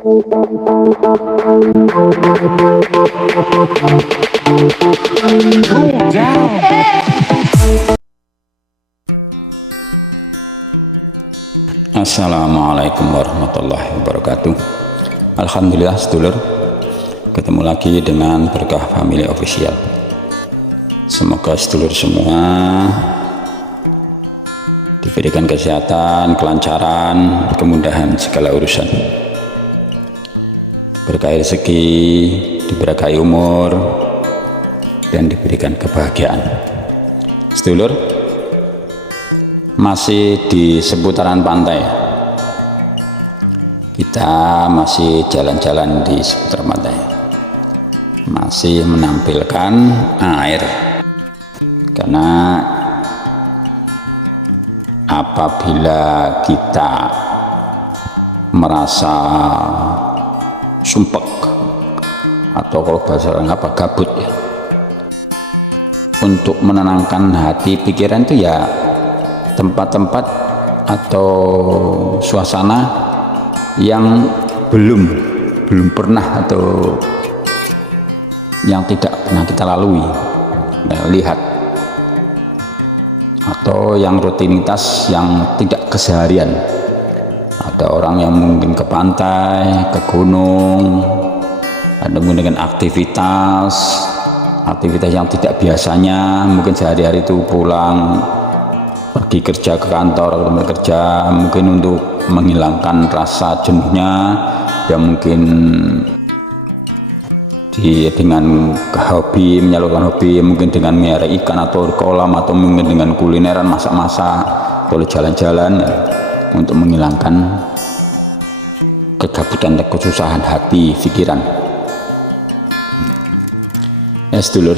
Assalamualaikum warahmatullahi wabarakatuh. Alhamdulillah sedulur, ketemu lagi dengan Berkah Family Official. Semoga sedulur semua diberikan kesehatan, kelancaran, kemudahan segala urusan, berkahi rezeki, diberkahi umur, dan diberikan kebahagiaan. Sedulur, masih di seputaran pantai, kita masih jalan-jalan di seputar pantai, masih menampilkan air, karena apabila kita merasa sumpek atau kalau bahasa orang apa gabut ya, untuk menenangkan hati pikiran itu ya tempat-tempat atau suasana yang belum pernah atau yang tidak pernah kita lalui, lihat, atau yang rutinitas yang tidak keseharian. Ada orang yang mungkin ke pantai, ke gunung, ada mungkin dengan aktivitas yang tidak biasanya, mungkin sehari-hari itu pulang pergi kerja ke kantor atau tempat kerja, mungkin untuk menghilangkan rasa jenuhnya, dan mungkin dengan hobi, menyalurkan hobi, mungkin dengan melihara ikan atau kolam, atau mungkin dengan kulineran, masak-masak, boleh jalan-jalan ya, untuk menghilangkan kegabutan dan kesusahan hati, pikiran. Ya sedulur,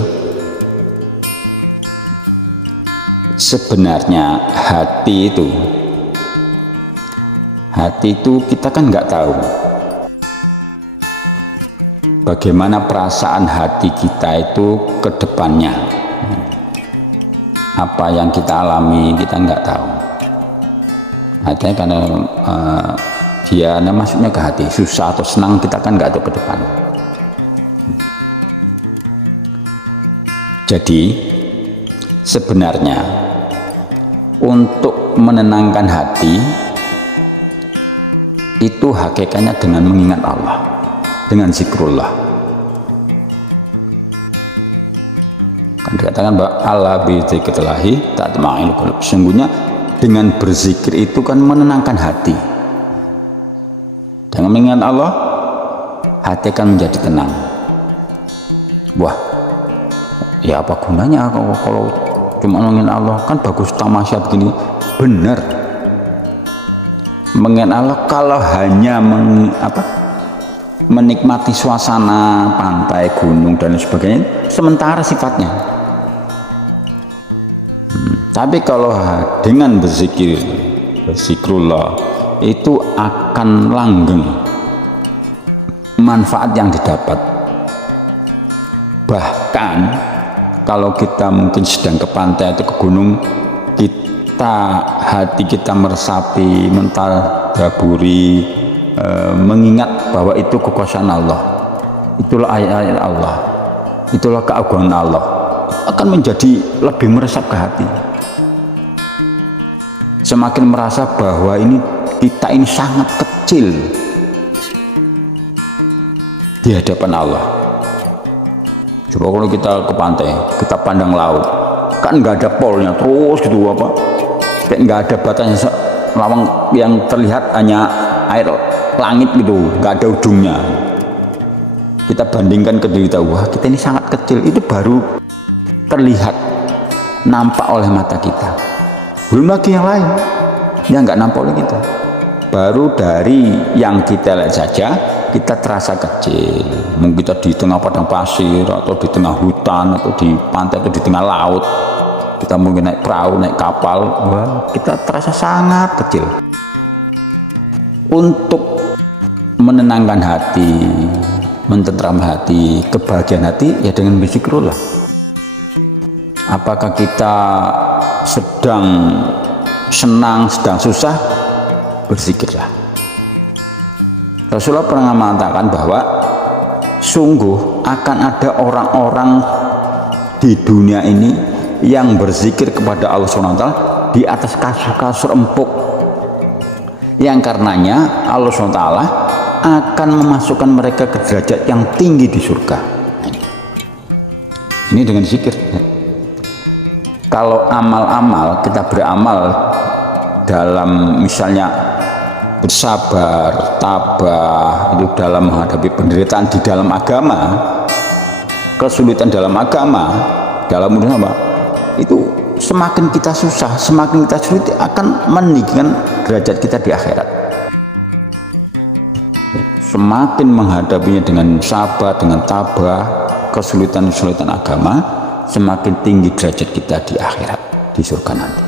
sebenarnya hati itu kita kan nggak tahu bagaimana perasaan hati kita itu ke depannya, apa yang kita alami kita nggak tahu. Artinya karena dia masuknya ke hati, susah atau senang kita kan nggak tahu ke depan. Jadi sebenarnya untuk menenangkan hati itu hakikatnya dengan mengingat Allah, dengan zikrullah. Kan dikatakan bahwa ala bi dzikrillahi tatma'inul qulub. Sungguhnya dengan berzikir itu kan menenangkan hati. Dengan mengingat Allah, hati akan menjadi tenang. Wah, ya apa gunanya kalau cuma mengingat Allah? Kan bagus tamasya begini. Benar, mengingat Allah kalau hanya menikmati suasana pantai, gunung dan sebagainya, sementara sifatnya. Tapi kalau dengan berzikrullah itu akan langgeng manfaat yang didapat. Bahkan kalau kita mungkin sedang ke pantai atau ke gunung, hati kita meresapi, mentadaburi, mengingat bahwa itu kekuasaan Allah, itulah ayat-ayat Allah, itulah keagungan Allah, akan menjadi lebih meresap ke hati. Semakin merasa bahwa kita ini sangat kecil di hadapan Allah. Coba kalau kita ke pantai, kita pandang laut, kan nggak ada polnya terus gitu, kayak nggak ada batasnya, lawang yang terlihat hanya air langit gitu, nggak ada ujungnya. Kita bandingkan ke diri kita, wah kita ini sangat kecil, itu baru terlihat, nampak oleh mata kita. Belum lagi yang lain yang nggak nampak oleh kita. Baru dari yang kita lihat saja kita terasa kecil. Mungkin kita di tengah padang pasir, atau di tengah hutan, atau di pantai, atau di tengah laut. Kita mungkin naik perahu, naik kapal, wah, kita terasa sangat kecil. Untuk menenangkan hati, mententramkan hati, kebahagiaan hati, ya dengan berzikrullah. Apakah kita sedang senang, sedang susah, berzikirlah. Rasulullah pernah mengatakan bahwa sungguh akan ada orang-orang di dunia ini yang berzikir kepada Allah SWT di atas kasur-kasur empuk, yang karenanya Allah SWT akan memasukkan mereka ke derajat yang tinggi di surga. Ini dengan zikir. Kalau amal-amal, kita beramal dalam misalnya bersabar, tabah, itu dalam menghadapi penderitaan di dalam agama, kesulitan dalam agama, dalam urusan apa, itu semakin kita susah, semakin kita sulit, akan meninggikan derajat kita di akhirat. Semakin menghadapinya dengan sabar, dengan tabah, kesulitan-kesulitan agama, semakin tinggi derajat kita di akhirat, di surga nanti.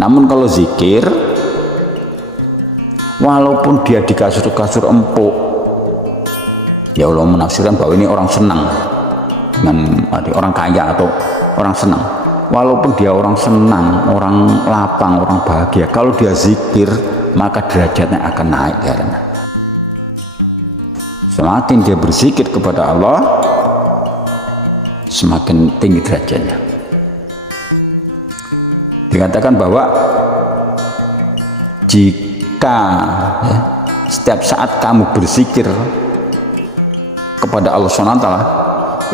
Namun kalau zikir, walaupun dia di kasur-kasur empuk, ya Allah menafsirkan bahwa ini orang senang dengan orang kaya atau orang senang. Walaupun dia orang senang, orang lapang, orang bahagia, kalau dia zikir maka derajatnya akan naik karena semakin dia berzikir kepada Allah, semakin tinggi derajatnya. Dikatakan bahwa jika setiap saat kamu berzikir kepada Allah SWT,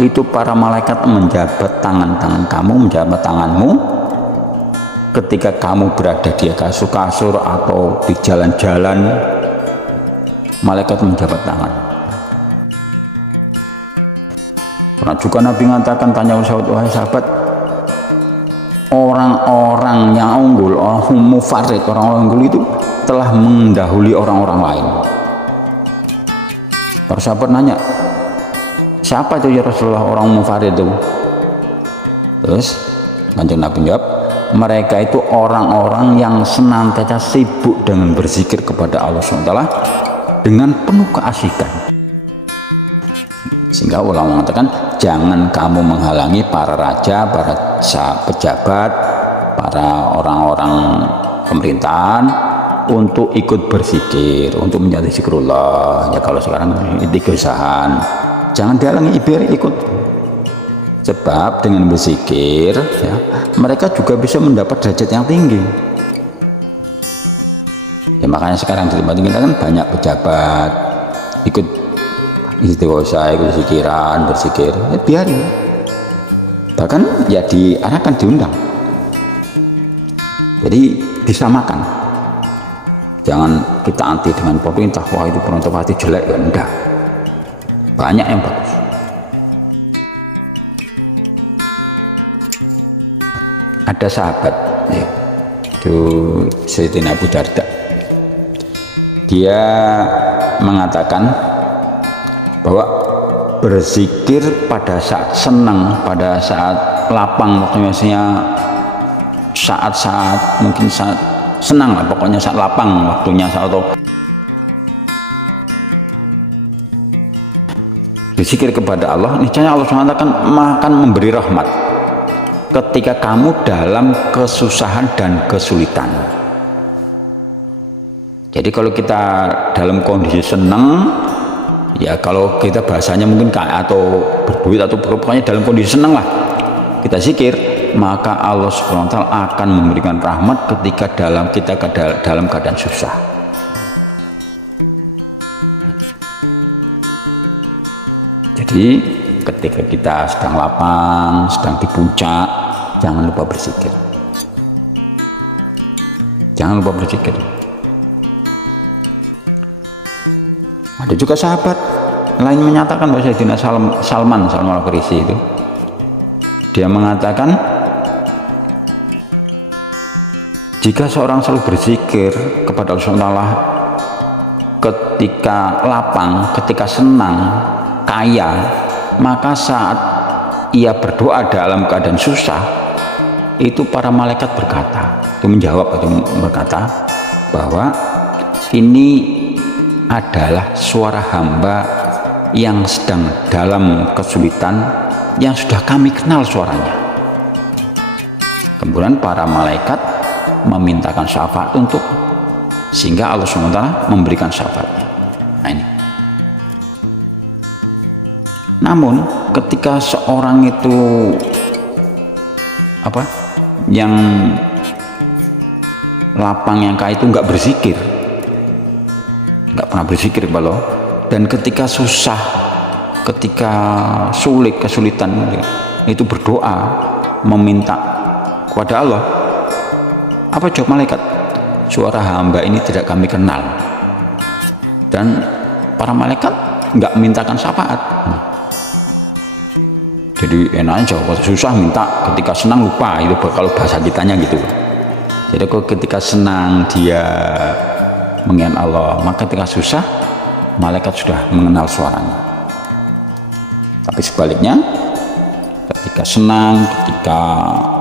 itu para malaikat menjabat tangan-tangan kamu, menjabat tanganmu ketika kamu berada di kasur-kasur atau di jalan-jalan, malaikat menjabat tangan. Pernah juga Nabi mengatakan, tanya wahai sahabat, orang-orang yang unggul, orang mufarid, orang-orang unggul itu telah mendahului orang-orang lain. Para sahabat nanya, siapa itu ya Rasulullah orang mufarid itu? Terus Kanjeng Nabi jawab, mereka itu orang-orang yang senantiasa sibuk dengan berzikir kepada Allah SWT dengan penuh keasikan. Sehingga ulama mengatakan, jangan kamu menghalangi para raja, para pejabat, para orang-orang pemerintahan untuk ikut berzikir, untuk menjadi zikrullah. Ya kalau sekarang itu kesusahan, jangan dihalangi, biar ikut. Sebab dengan berzikir, ya, mereka juga bisa mendapat derajat yang tinggi. Ya makanya sekarang di tempat kita kan banyak pejabat ikut istighosah, ikut zikiran, berzikir, ya biarin. Bahkan ya diarahkan, diundang. Jadi disamakan. Jangan kita anti dengan pemerintah, wah itu pemerintah pasti jelek, ya enggak. Banyak yang bagus. Ada sahabat, ya, itu Sayyidina Abu Darda. Dia mengatakan bahwa berzikir pada saat senang, pada saat lapang, waktunya saat-saat mungkin saat senang lah, pokoknya saat lapang waktunya, saat atau berzikir kepada Allah, niscaya Allah SWT akan memberi rahmat ketika kamu dalam kesusahan dan kesulitan. Jadi kalau kita dalam kondisi senang, ya kalau kita bahasanya mungkin atau berduit atau pokoknya dalam kondisi senang lah, kita zikir, maka Allah SWT akan memberikan rahmat ketika kita dalam keadaan susah. Jadi ketika kita sedang lapang, sedang di puncak, jangan lupa berzikir. Jangan lupa berzikir. Ada juga sahabat lain menyatakan bahwa Sayyidina Salman Al-Farisi itu, dia mengatakan, jika seorang selalu berzikir kepada Allah SWT ketika lapang, ketika senang, kaya, maka saat ia berdoa dalam keadaan susah, itu para malaikat berkata, itu menjawab, itu berkata bahwa ini adalah suara hamba yang sedang dalam kesulitan, yang sudah kami kenal suaranya. Kemudian para malaikat memintakan syafaat untuk sehingga Allah SWT memberikan syafaatnya. Nah ini. Namun ketika seorang itu yang lapang yang kaya itu nggak berzikir, nggak pernah berzikir kalau, dan ketika susah, ketika sulit, kesulitan itu berdoa meminta kepada Allah, apa jawab malaikat? Suara hamba ini tidak kami kenal. Dan para malaikat nggak mintakan syafaat. Jadi enaknya jawab susah minta, ketika senang lupa, itu kalau bahasa kitanya gitu. Jadi ketika senang dia mengingat Allah, maka ketika susah malaikat sudah mengenal suaranya. Tapi sebaliknya, ketika senang, ketika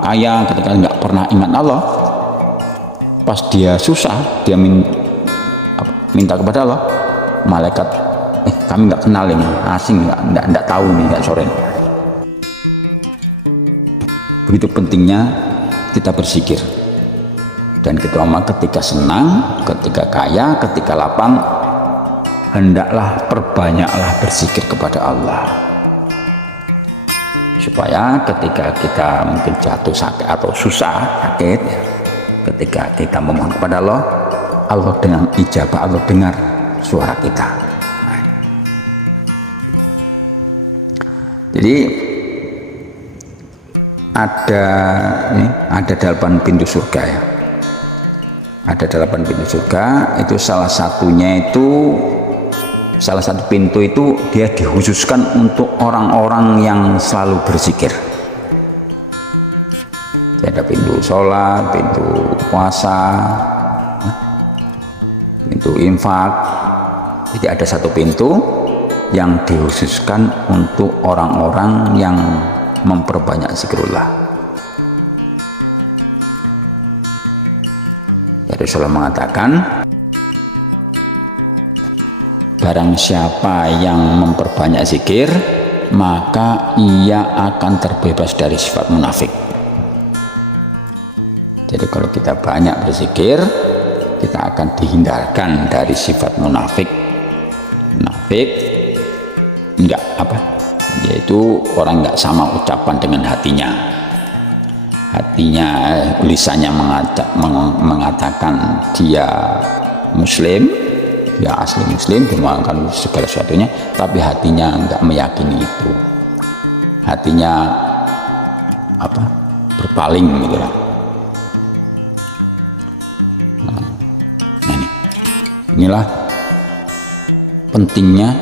kaya, ketika nggak pernah ingat Allah, pas dia susah, dia minta kepada Allah, malaikat kami nggak kenal ini, asing, nggak tahu nih, nggak sore. Begitu pentingnya kita berzikir. Dan ketika senang, ketika kaya, ketika lapang, hendaklah perbanyaklah berzikir kepada Allah, supaya ketika kita mungkin jatuh sakit atau susah sakit, ketika kita memohon kepada Allah, Allah dengan ijabah, Allah dengar suara kita. Jadi ada 8 pintu surga ya. Ada 8 pintu surga, itu salah satu pintu itu dia dikhususkan untuk orang-orang yang selalu berzikir. Jadi ada pintu sholat, pintu puasa, pintu infak. Jadi ada satu pintu yang dikhususkan untuk orang-orang yang memperbanyak zikrullah. Rasulullah mengatakan, barang siapa yang memperbanyak zikir, maka ia akan terbebas dari sifat munafik. Jadi kalau kita banyak berzikir, kita akan dihindarkan dari sifat munafik. Munafik yaitu orang nggak sama ucapan dengan hatinya. Lisannya mengatakan dia muslim, dia asli muslim, dia melakukan segala sesuatunya, tapi hatinya nggak meyakini itu. Hatinya berpaling gitu lah. Inilah pentingnya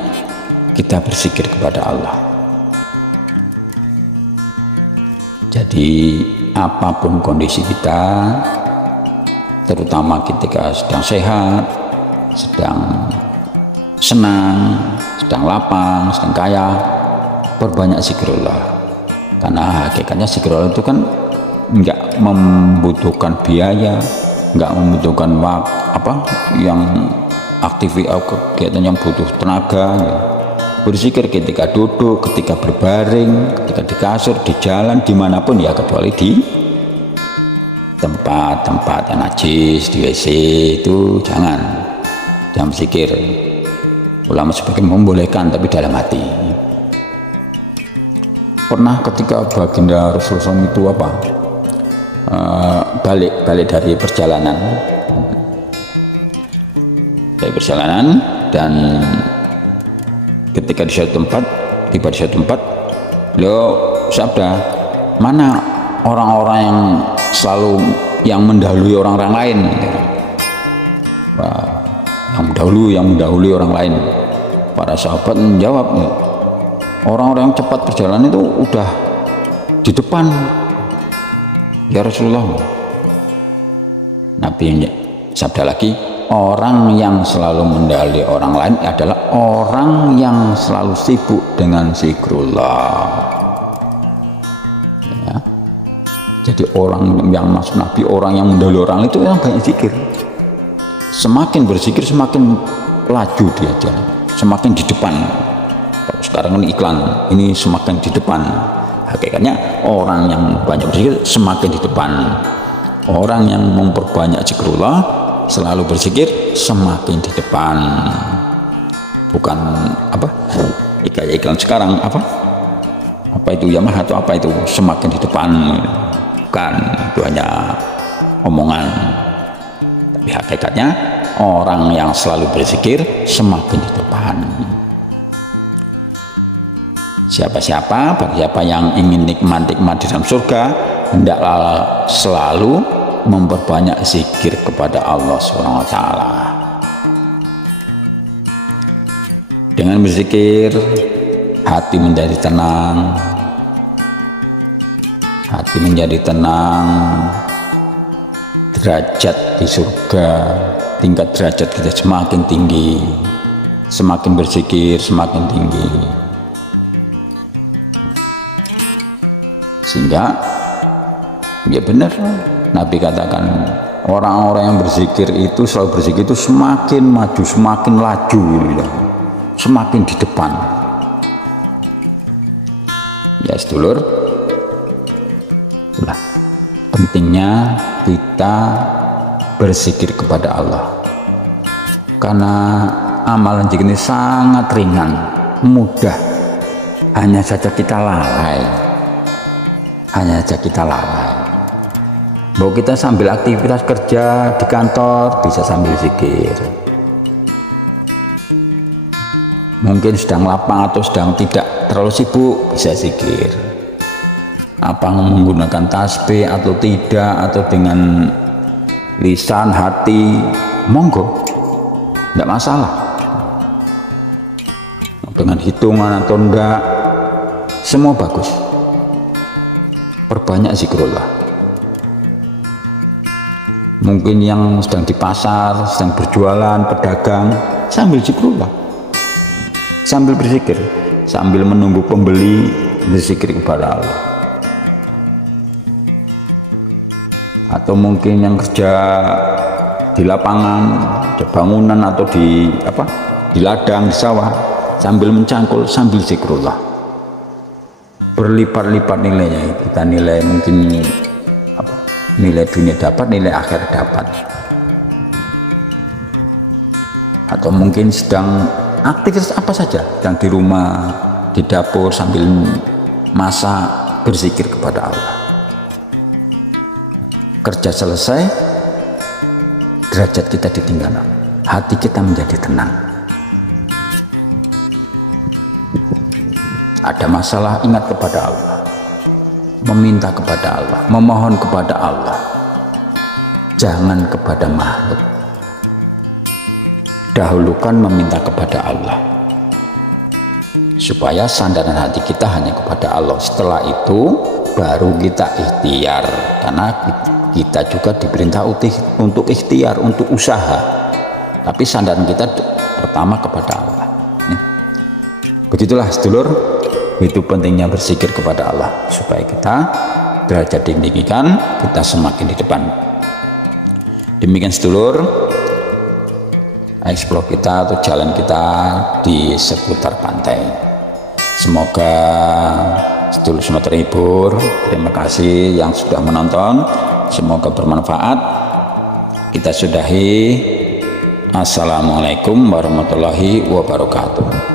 kita berzikir kepada Allah. Jadi apapun kondisi kita, terutama ketika sedang sehat, sedang senang, sedang lapang, sedang kaya, perbanyak zikrullah. Karena hakikatnya zikrullah itu kan nggak membutuhkan biaya, nggak membutuhkan yang kegiatan yang butuh tenaga. Berzikir ketika duduk, ketika berbaring, ketika di kasur, di jalan, dimanapun ya, kecuali di tempat-tempat yang najis, di WC itu jangan berzikir. Ulama sebagian membolehkan, tapi dalam hati. Pernah ketika baginda Rasulullah itu balik dari perjalanan, dan ketika tiba di suatu tempat, beliau sabda, mana orang-orang yang selalu mendahului orang-orang lain, yang mendahului orang lain. Para sahabat menjawab, orang-orang yang cepat perjalanan itu udah di depan ya Rasulullah. Nabi sabda lagi, orang yang selalu mendahului orang lain adalah orang yang selalu sibuk dengan zikrullah. Ya. Jadi orang yang masuk Nabi, orang yang mendahului orang itu yang banyak zikir. Semakin berzikir semakin laju dia jalan, semakin di depan. Kalau sekarang ini iklan, ini semakin di depan. Hakikatnya orang yang banyak berzikir semakin di depan. Orang yang memperbanyak zikrullah selalu berzikir semakin di depan. Bukan apa kayak iklan sekarang apa itu Yamaha atau apa itu semakin di depan, bukan, itu hanya omongan. Tapi hakikatnya orang yang selalu berzikir semakin di depan. Bagi siapa yang ingin nikmat di dalam surga, hendaklah selalu memperbanyak zikir kepada Allah SWT. Dengan berzikir, hati menjadi tenang. Derajat di surga, tingkat derajat kita semakin tinggi. Semakin berzikir, semakin tinggi. Sehingga, ya benar, Nabi katakan, orang-orang yang berzikir itu, selalu berzikir itu semakin maju, semakin laju, semakin di depan. Ya sedulur, itulah pentingnya kita berzikir kepada Allah, karena amalan zikir ini sangat ringan, mudah, hanya saja kita lalai. Bahwa kita sambil aktivitas kerja di kantor bisa sambil zikir, mungkin sedang lapang atau sedang tidak terlalu sibuk bisa zikir, apa menggunakan tasbih atau tidak, atau dengan lisan, hati, monggo, tidak masalah, dengan hitungan atau enggak, semua bagus. Perbanyak zikrullah. Mungkin yang sedang di pasar, sedang berjualan, pedagang, sambil zikrullah, sambil berzikir, sambil menunggu pembeli, berzikir kepada Allah. Atau mungkin yang kerja di lapangan, di bangunan, atau di ladang, di sawah, sambil mencangkul, sambil zikrullah. Berlipat-lipat nilainya, kita nilai mungkin nilai dunia dapat, nilai akhirat dapat. Atau mungkin sedang aktivitas apa saja, sedang di rumah, di dapur, sambil masak, berzikir kepada Allah. Kerja selesai, derajat kita ditinggalkan, hati kita menjadi tenang. Ada masalah, ingat kepada Allah, meminta kepada Allah, memohon kepada Allah, jangan kepada makhluk. Dahulukan meminta kepada Allah, supaya sandaran hati kita hanya kepada Allah. Setelah itu baru kita ikhtiar, karena kita juga diperintah untuk ikhtiar, untuk usaha, tapi sandaran kita pertama kepada Allah. Begitulah sedulur, itu pentingnya berzikir kepada Allah, supaya kita derajat ditinggikan, kita semakin di depan. Demikian sedulur, eksplor kita atau jalan kita di seputar pantai. Semoga sedulur semua terhibur. Terima kasih yang sudah menonton, semoga bermanfaat. Kita sudahi. Assalamualaikum warahmatullahi wabarakatuh.